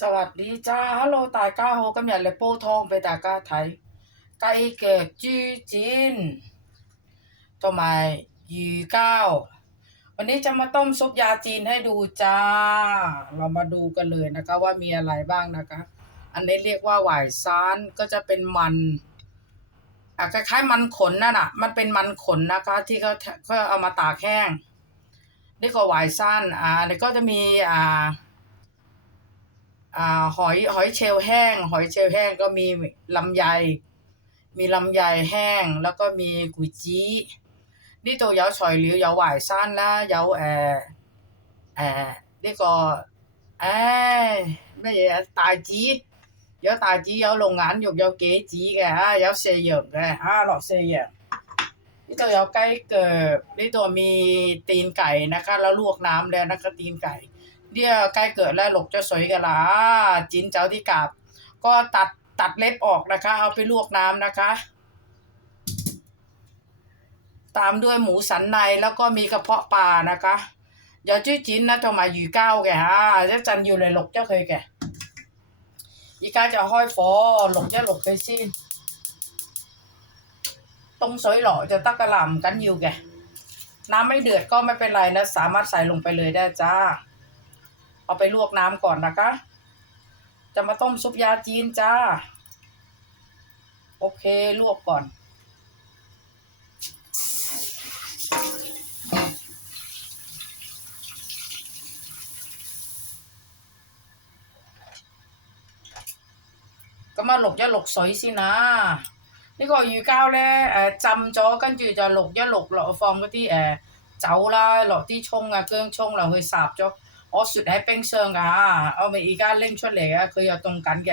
สวัสดีจ้าฮัลโหลตายก้าโฮกำหยัดเลโปทองไปตาก้าไทยไก่เก็บจีจีนต่อมายีเก้าวันนี้จะมาต้มซุปยาจีนให้ดูจ้า เรามาดูกันเลยนะคะว่ามีอะไรบ้างนะคะ อันนี้เรียกว่าหวายซานก็จะเป็นมันคล้ายๆมันขนนั่นอะมันเป็นมันขนนะคะ ที่เขาเขาเอามาตากแห้ง นี่ก็หวายซานอ่าอันนี้ก็จะมีอ่า อ่าหอยหอยเชลแห้ง หอยเชลแห้งก็มีลำไย มีลำไยแห้ง แล้วก็มีกุยจี้นี่ตัวเยาฉอยหลิวเยาหวายสั้นละเยาแอแอนี่ก็แอไม่ใช่ตาจี้เยาตาจี้ยาโรงงานหยกเยาเก๋จี้แกฮะเยาเซยงแกฮะหลอดเซยงนี่ตัวเยาใกล้เกิดนี่ตัวมีตีนไก่นะคะ แล้วลวกน้ำแล้วนะคะตีนไก่ เดี๋ยวใกล้เกิดแล้วหลกจะสวยกันละจินเจ้าที่กาบ ก็ตัดตัดเล็บออกนะคะ เอาไปลวกน้ำนะคะ ตามด้วยหมูสันในแล้วก็มีกระเพาะปลานะคะอย่าจื้อจินนะทำไมอยู่เก้าแกฮะจะจันอยู่เลยหลกเจ้าเคยแกอีกาจะห้อยฟอหลกเจ้าหลกเคยสิ้นตรงสอยหล่อจะตักกระล่ำกันอยู่แกน้ำไม่เดือดก็ไม่เป็นไรนะ สามารถใส่ลงไปเลยได้จ้า เอาไปลวกน้ำก่อนนะคะ จะมาต้มซุปยาจีนจ้า โอเคลวกก่อน 咁啊，淥一淥水先啦。呢、个鱼胶咧，诶、浸咗，跟住就淥一淥落，放嗰啲诶酒啦，落啲葱啊、姜葱落去烚咗。 我을해뺑성아 어머니가 랭출래가 그야 동간 게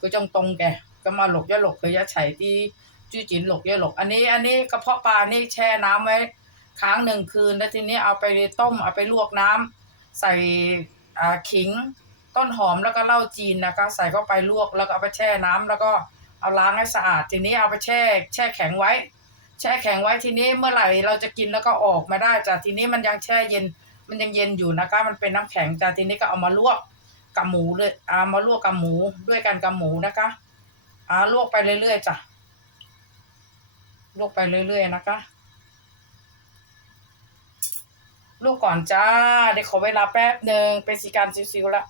그정 동게 그만 록여록 그야 차이디 주진 록여록 아니 아니 그퍼 빠니 채 남을 ค้างหนึ่งคืนแล้วทีนี้เอาไปต้มเอาไปลวกน้ำ ใส่ขิง ต้นหอมแล้วก็เหล้าจีนนะคะใส่เข้าไปลวกแล้วก็เอาไปแช่น้ำ แล้วก็เอาล้างให้สะอาด ทีนี้เอาไปแช่ แช่แข็งไว้ แช่แข็งไว้ทีนี้เมื่อไหร่เราจะกินแล้วก็ออกมาได้จ้ะทีนี้มันยังแช่เย็น มันยังเย็นอยู่นะคะ มันเป็นน้ำแข็งจ้าทีนี้ก็เอามาลวกกับหมูเลยเอามาลวกกับหมูด้วยกันกับหมูนะคะอาลวกไปเรื่อยๆจ้ะลวกไปเรื่อย ๆ นะคะลวกก่อนจ้าเดี๋ยวขอเวลาแป๊บหนึ่งเป็นสีการซิวๆละ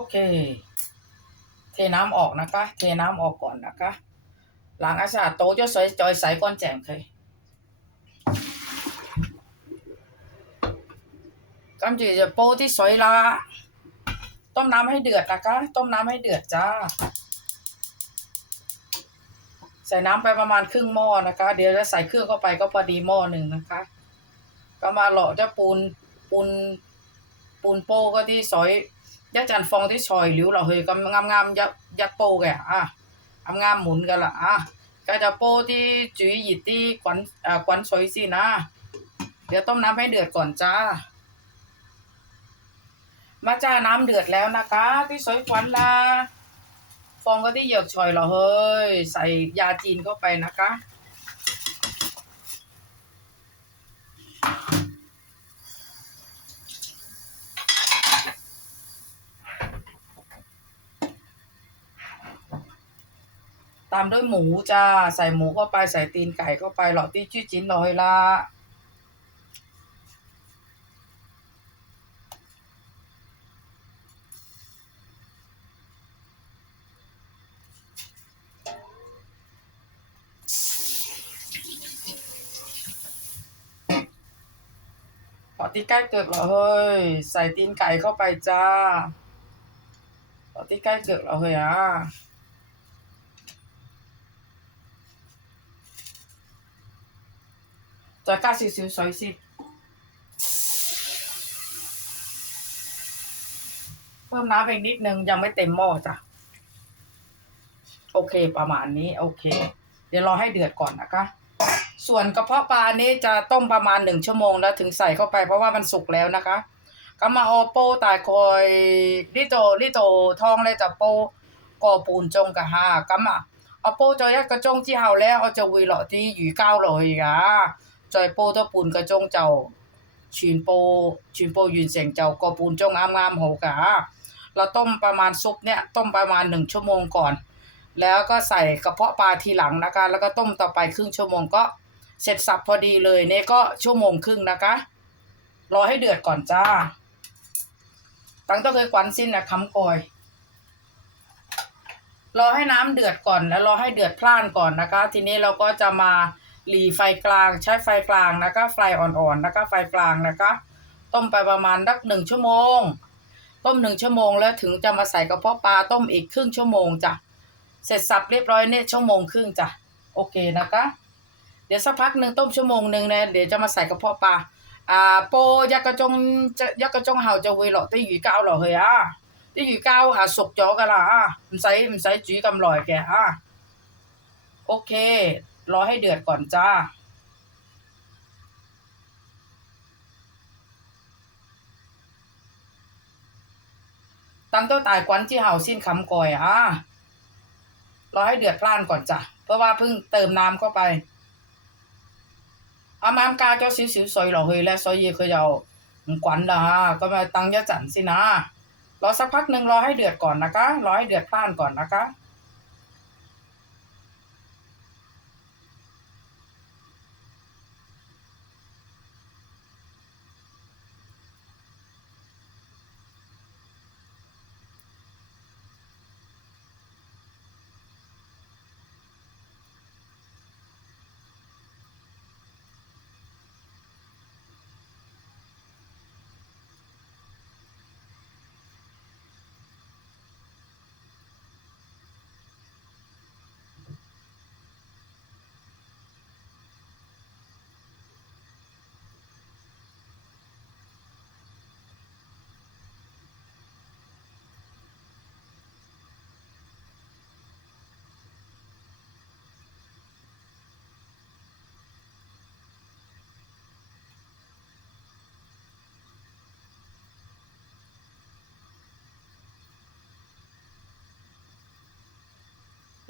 โอเค เทน้ำออกนะคะ เทน้ำออกก่อนนะคะ หลังอาสาโตจะสวยจอยใส่ก้อนแจ่มเคกำจีจะโปที่สวยละต้มน้ำให้เดือดนะคะ ต้มน้ำให้เดือดจ้า ใส่น้ำไปประมาณครึ่งหม้อนะคะ เดี๋ยวจะใส่เครื่องเข้าไปก็พอดีหม้อหนึ่งนะคะ ก็มาหล่อจะปูนปูนปูนโป้ก็ที่ซอย ยักจันฟองที่ชอยหลิวเราเฮยก็งามงามยัยัโปแกอะงามงามหมุนกันละอะก็จะโปที่จุ๋ยหยีที่กวนอ่ากวนชอยสินะ เดี๋ยวต้มน้ำให้เดือดก่อนจ้า มาจ้าน้ำเดือดแล้วนะคะที่สวยขวัญละฟองก็ที่เหยือกชอยเราเฮยใส่ยาจีนเข้าไปนะคะามด้วยหมูจ้า ใส่หมูเข้าไปใส่ตีนไก่เข้าไปหลอดที่ชื่อจิ้นลอยละพอที่ใกล้เกิดแล้วเฮ้ย ใส่ตีนไก่เข้าไปจ้าพอที่ใกล้เกิดแล้วเฮ้ยอะ Tacar assim, assim, só assim. เพิ่มน้ำไปนิดนึงยังไม่เต็มหม้อจ้ะ โอเคประมาณนี้โอเค เดี๋ยวรอให้เดือดก่อนนะคะ ส่วนกระเพาะปลานี้จะต้มประมาณหนึ่งชั่วโมงแล้วถึงใส่เข้าไปเพราะว่ามันสุกแล้วนะคะก็มาโอโปตายคอยลิโตลิโตทองเลยจะโปก่อปูนจงกะฮากัมอะอโปจอยกระจงที่เฮาแล้วเอาจะวีหล่อที่หยีเก้าเหล่ออีกอะ 再煲多半个钟就全部全部完成就个半钟啱啱好噶เราต้มประมาณซุปเนี่ยต้มประมาณหนึ่งชั่วโมงก่อน แล้วก็ใส่กระเพาะปลาทีหลังนะคะ แล้วก็ต้มต่อไปครึ่งชั่วโมงก็เสร็จสับพอดีเลยเนี่ยก็ชั่วโมงครึ่งนะคะ รอให้เดือดก่อนจ้า ตั้งต้องเคยควันสิ้นนะคำกอย รอให้น้ำเดือดก่อนแล้วรอให้เดือดพล่านก่อนนะคะ ทีนี้เราก็จะมา หลีไฟกลางใช้ไฟกลางนะคะไฟอ่อนๆนะคะไฟกลางนะคะ ต้มไปประมาณนักหนึ่งชั่วโมง ต้มหนึ่งชั่วโมงแล้วถึงจะมาใส่กระเพาะปลาต้มอีกครึ่งชั่วโมงจ้ะเสร็จสับเรียบร้อยเนี่ยชั่วโมงครึ่งจ้ะโอเคนะคะ เดี๋ยวสักพักหนึ่งต้มชั่วโมงหนึ่งเนะเดี๋ยวจะมาใส่กระเพาะปลาอ่าโปยักกระจงยักกระจงเห่าจะเวหรอตี้อยู่เก้าหรอเฮ้ยอะตี้ยู่เก้าหาสุกจอกันละอะมันใส่มันใส่จีกำลอยแกอะโอเค รอให้เดือดก่อนจ้า ตั้งเต้าตายกวนที่เห่าสิ้นคำก่อยอะรอให้เดือดพล่านก่อนจ้ะ เพราะว่าเพิ่งเติมน้ำเข้าไปอามามกาเจ้าสิวสิวซอยหล่อเฮยและซอยเยเคยเอาขวัญละก็มาตั้งยะจันสินะรอสักพักหนึ่งรอให้เดือดก่อนนะคะ รอให้เดือดพล่านก่อนนะคะ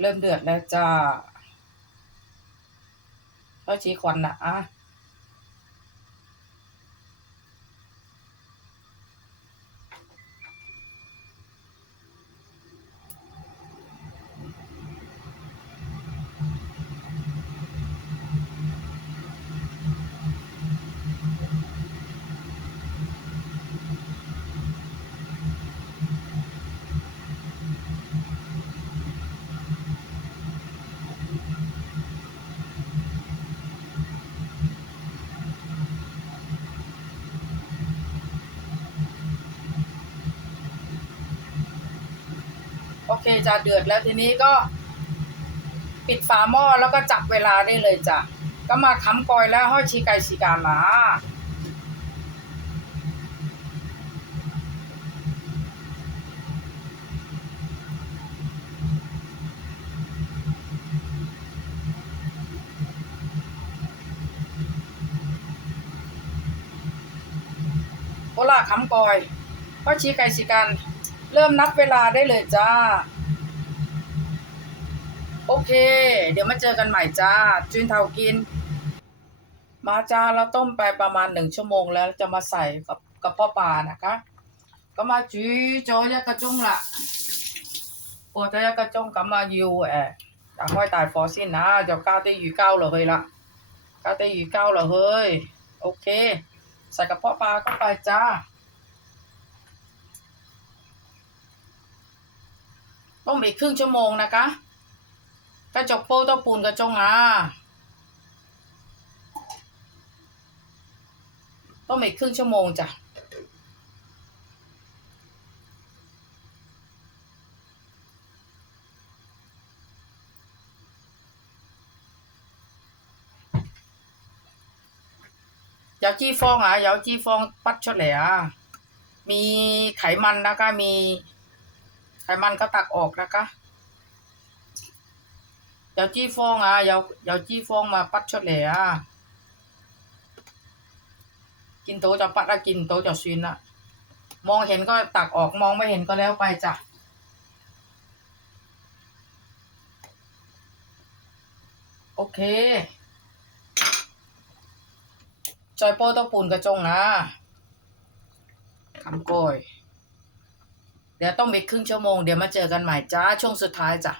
เริ่มเดือดแล้วจ้าเราชี้ควันนะอะ โอเคจะเดือดแล้วทีนี้ก็ ปิดฝาหม้อแล้วก็จับเวลาได้เลยจ้ะก็มาค้ำกอยแล้วห้อยชีไก่ชีกาหมาโอล่าค้ำกอยห้อยชีไก่ชีกัน เริ่มนับเวลาได้เลยจ้า โอเค เดี๋ยวมาเจอกันใหม่จ้าจุนเทากิน มาจ้าเราต้มไปประมาณหนึ่งชั่วโมงแล้วจะมาใส่กับกระเพาะปลานะคะ ก็มาจุยโจยกระจงละโอ้จยกระจงกับมาอยู่แอะอยากค่อตายฟอสินนะเดี๋ยวก้าวได้อยู่ก้าวเลยเฮ้ยละก้าวได้อยู่ก้าวเลยเฮ้ยโอเค ใส่กระเพาะปลาเข้าไปจ้า ต้มอีกครึ่งชั่วโมงนะคะ กระจกโป้เต้าปูนกระจงอะต้มอีกครึ่งชั่วโมงจ้ะยาจี้ฟองอะยาจี้ฟองปัดชดแหละมีไขมันนะคะมี ไขมันก็ตักออกนะคะยาจี้ฟองอะยาวยาวจี้ฟองมาปัดชดเหล่อะกินโตจะปัดอะกินโตจะซินอะมองเห็นก็ตักออกมองไม่เห็นก็แล้วไปจ้ะโอเค จอยโป้ต้องปูนกระจงนะคำโก้ย เดี๋ยวต้องเบรกครึ่งชั่วโมง เดี๋ยวมาเจอกันใหม่จ้าช่วงสุดท้ายจ้ะ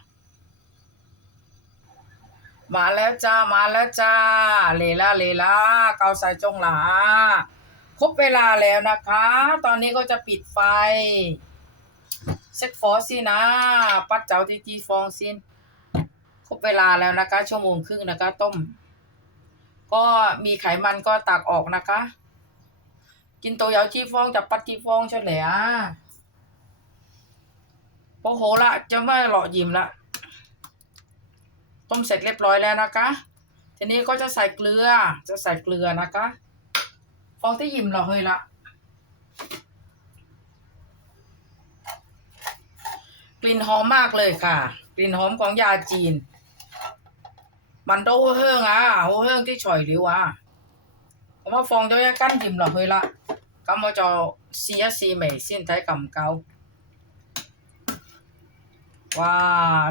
มาแล้วจ้ามาแล้วจ้า เลล่าเลล่าเกาใส่จงหลาครบเวลาแล้วนะคะ ตอนนี้ก็จะปิดไฟเซ็ตฟอร์สินะ ปัดเจ้าที่จีฟองซินครบเวลาแล้วนะคะ ชั่วโมงครึ่งนะคะ ต้ม ก็มีไขมันก็ตักออกนะคะ กินตเหยาจี้ฟองจับปัดจี้ฟองเฉลี่ย โอ้โหละจะไม่หล่อยิ้มละต้มเสร็จเรียบร้อยแล้วนะคะ ทีนี้ก็จะใส่เกลือ จะใส่เกลือนะคะฟองที่ยิ้มล่อเฮ้ยละกลิ่นหอมมากเลยค่ะ กลิ่นหอมของยาจีน มันโดเฮิงอะโฮเฮิงที่ฉ่อยหลิวอะผมว่าฟองจะกั้นยิ้มเราเฮ้ยละก็มาจะเสียสีใหม่สิ้นท้ายกำเกา ว้า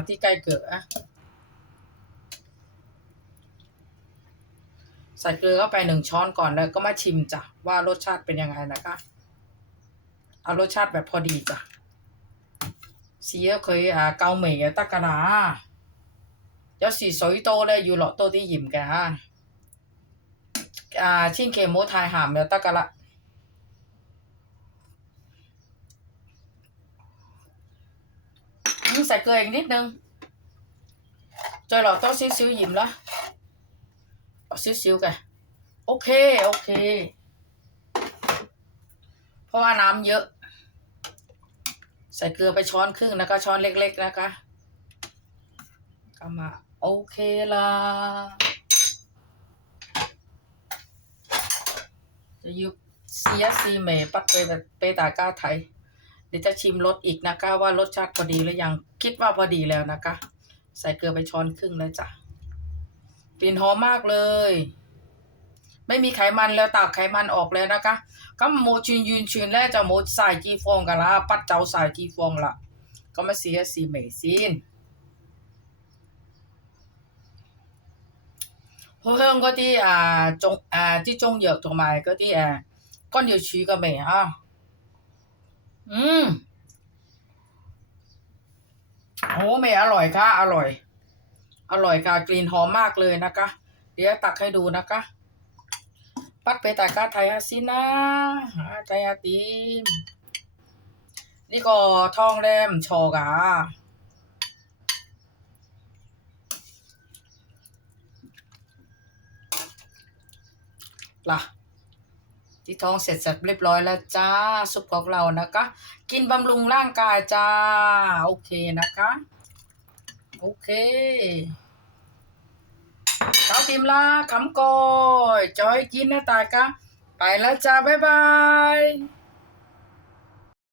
ที่ใกล้เกิดอะใส่เกลือเข้าไปหนึ่งช้อนก่อนแล้วก็มาชิมจ้ะว่ารสชาติเป็นยังไงนะคะ เอารสชาติแบบพอดีจ้ะเสียเคยอ่าเกาเหมยตะกนาเจ้าสีสวยโตเลยอยู่หลอโตที่หยิมแกอ่าชิงเกโมทยหามเดีวตะกะละ ใส่เกลืออีกนิดนึงจอยหลอต้องซิ้วซิ้วหยิมละซิ้วซิ้วกันโอเค โอเค เพราะว่าน้ำเยอะ ใส่เกลือไปช้อนครึ่งนะคะช้อนเล็ก ๆ นะคะก็มาโอเคละจะยุบเสียซีเมปัดไปเปตากาไทย เดี๋ยวจะชิมรสอีกนะคะ ว่ารสชาติพอดีหรือยังคิดว่าพอดีแล้วนะคะ ใส่เกลือไปช้อนครึ่งเลยจ้ะกลิ่นหอมมากเลย ไม่มีไขมันแล้วตักไขมันออกแล้วนะคะก็โมชินยืนชินแล้วจะโมใส่จีฟองกันละปัดเจ้าใส่จีฟองละก็มาเสียสีเมซินเพิ่มก็ที่อ่าจงอ่าที่จงเหยอกตรงมาก็ที่อ่าก้อนเดียวชี้ก็ไม่อะ 啊！嗯，โอ้ไม่อร่อยค่ะ อร่อย อร่อยค่ะกลิ่นหอมมากเลยนะคะ เดี๋ยวตักให้ดูนะคะ ปัดไปตากาไทยอาซินะไทยอาติมนี่ก็ทองแรมชอกาล่ะ ที่ท้องเสร็จสับเรียบร้อยแล้วจ้าซุปของเรานะคะ กินบำรุงร่างกายจ้า โอเคนะคะ โอเคข้าวติมลาขำกอยจอยกินนะตายกะไปแล้วจ้า บ๊ายบาย